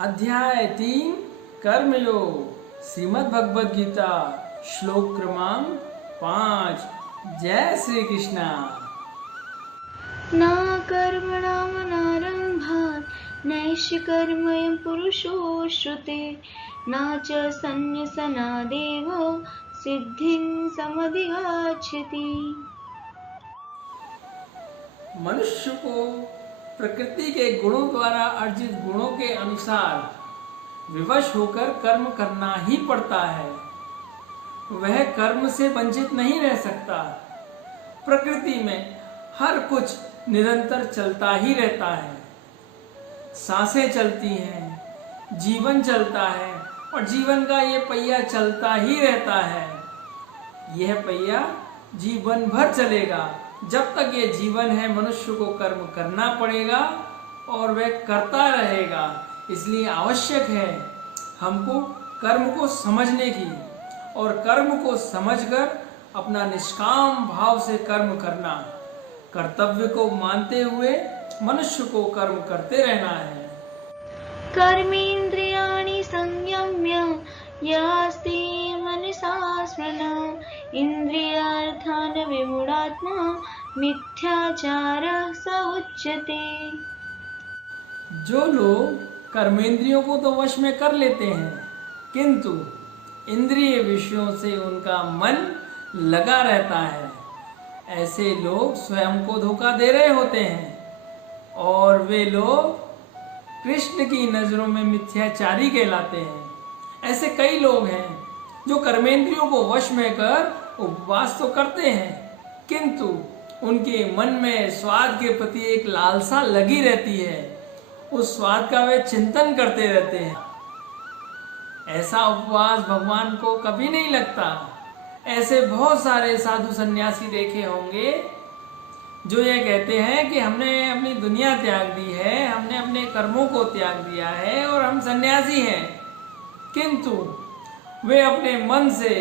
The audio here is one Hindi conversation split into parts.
अध्याय 3 कर्मयोग श्रीमद् भगवद गीता श्लोक क्रमांक 5। जय श्री कृष्णा। न कर्मणामनारम्भात् नैष्कर्म्यं पुरुषो श्रुते न च सन्न्यसनादेव सिद्धिं समधिगच्छति। मनुष्य को प्रकृति के गुणों द्वारा अर्जित गुणों के अनुसार विवश होकर कर्म करना ही पड़ता है। वह कर्म से वंचित नहीं रह सकता। प्रकृति में हर कुछ निरंतर चलता ही रहता है। सांसें चलती हैं, जीवन चलता है और जीवन का ये पहिया चलता ही रहता है। यह पहिया जीवन भर चलेगा। जब तक ये जीवन है मनुष्य को कर्म करना पड़ेगा और वह करता रहेगा। इसलिए आवश्यक है हमको कर्म को समझने की और कर्म को समझकर अपना निष्काम भाव से कर्म करना। कर्तव्य को मानते हुए मनुष्य को कर्म करते रहना है। कर्मेन्द्रियाणि संयम्य यास्ते मनसा स्मृता इन्द्रियार्थान् विमूढात्मा मिथ्याचारः स उच्यते। जो लोग कर्मेंद्रियों को तो वश में कर लेते हैं किंतु इंद्रिय विषयों से उनका मन लगा रहता है, ऐसे लोग स्वयं को धोखा दे रहे होते हैं और वे लोग कृष्ण की नजरों में मिथ्याचारी कहलाते हैं। ऐसे कई लोग हैं जो कर्मेंद्रियों को वश में कर उपवास तो करते हैं किंतु उनके मन में स्वाद के प्रति एक लालसा लगी रहती है। उस स्वाद का वे चिंतन करते रहते हैं। ऐसा उपवास भगवान को कभी नहीं लगता। ऐसे बहुत सारे साधु सन्यासी देखे होंगे जो ये कहते हैं कि हमने अपनी दुनिया त्याग दी है, हमने अपने कर्मों को त्याग दिया है और हम सन्यासी हैं, किंतु वे अपने मन से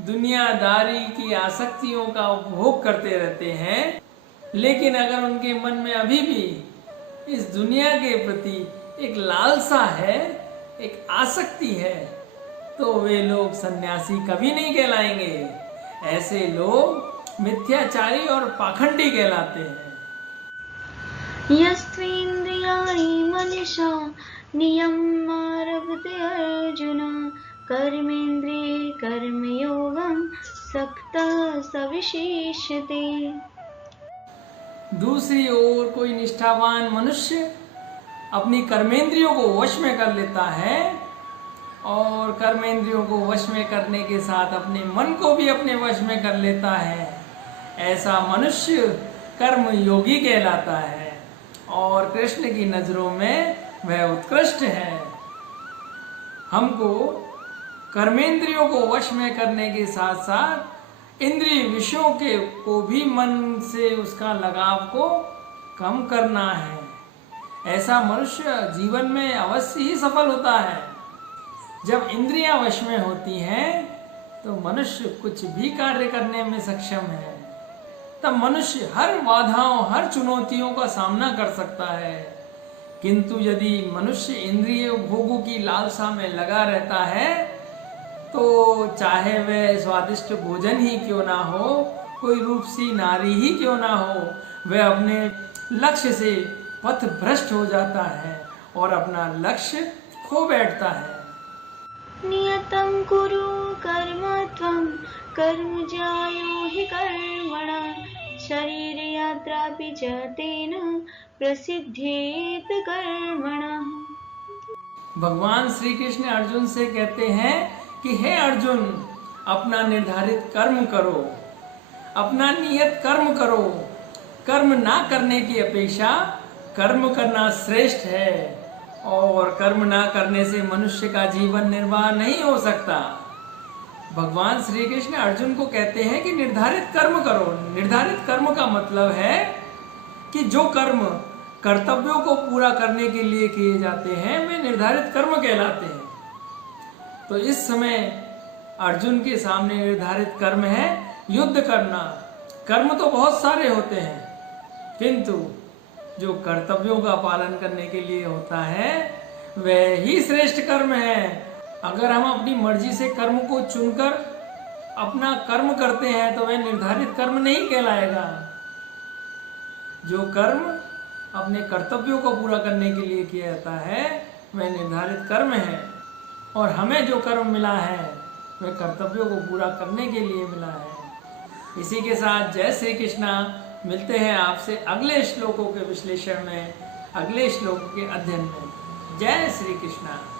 दुनियादारी की आसक्तियों का उपभोग करते रहते हैं। लेकिन अगर उनके मन में अभी भी इस दुनिया के प्रति एक लालसा है, एक आसक्ति है, तो वे लोग सन्यासी कभी नहीं कहलाएंगे। ऐसे लोग मिथ्याचारी और पाखंडी कहलाते हैं। यस्त्वेन्द्रियाणि मनसा नियम्यारभते अर्जुन कर्मेन्द्रिये कर्मयोगं सक्तः स विशिष्यते। दूसरी ओर कोई निष्ठावान मनुष्य अपनी कर्मेंद्रियों को वश में कर लेता है और कर्मेंद्रियों को वश में करने के साथ अपने मन को भी अपने वश में कर लेता है। ऐसा मनुष्य कर्म योगी कहलाता है और कृष्ण की नजरों में वह उत्कृष्ट है। हमको कर्मेंद्रियों को वश में करने के साथ साथ इंद्रिय विषयों के को भी मन से उसका लगाव को कम करना है। ऐसा मनुष्य जीवन में अवश्य ही सफल होता है। जब इंद्रियां वश में होती हैं तो मनुष्य कुछ भी कार्य करने में सक्षम है। तब मनुष्य हर बाधाओं, हर चुनौतियों का सामना कर सकता है। किंतु यदि मनुष्य इंद्रिय भोगों की लालसा में लगा रहता है तो चाहे वह स्वादिष्ट भोजन ही क्यों ना हो, कोई रूपसी नारी ही क्यों ना हो, वह अपने लक्ष्य से पथ भ्रष्ट हो जाता है और अपना लक्ष्य खो बैठता है। नियतं कुरु कर्म त्वं कर्म ज्यायो हि कर्मणा शरीर यात्रापि च तेन प्रसिद्धेत कर्मणः। भगवान श्री कृष्ण अर्जुन से कहते हैं कि हे अर्जुन, अपना निर्धारित कर्म करो, अपना नियत कर्म करो। कर्म ना करने की अपेक्षा कर्म करना श्रेष्ठ है और कर्म ना करने से मनुष्य का जीवन निर्वाह नहीं हो सकता। भगवान श्री कृष्ण अर्जुन को कहते हैं कि निर्धारित कर्म करो। निर्धारित कर्म का मतलब है कि जो कर्म कर्तव्यों को पूरा करने के लिए किए जाते हैं वे निर्धारित कर्म कहलाते हैं। तो इस समय अर्जुन के सामने निर्धारित कर्म है युद्ध करना। कर्म तो बहुत सारे होते हैं किंतु जो कर्तव्यों का पालन करने के लिए होता है वह ही श्रेष्ठ कर्म है। अगर हम अपनी मर्जी से कर्म को चुनकर अपना कर्म करते हैं तो वह निर्धारित कर्म नहीं कहलाएगा। जो कर्म अपने कर्तव्यों को पूरा करने के लिए किया जाता है वह निर्धारित कर्म है, और हमें जो कर्म मिला है वह कर्तव्यों को पूरा करने के लिए मिला है। इसी के साथ जय श्री कृष्णा। मिलते हैं आपसे अगले श्लोकों के विश्लेषण में, अगले श्लोकों के अध्ययन में। जय श्री कृष्णा।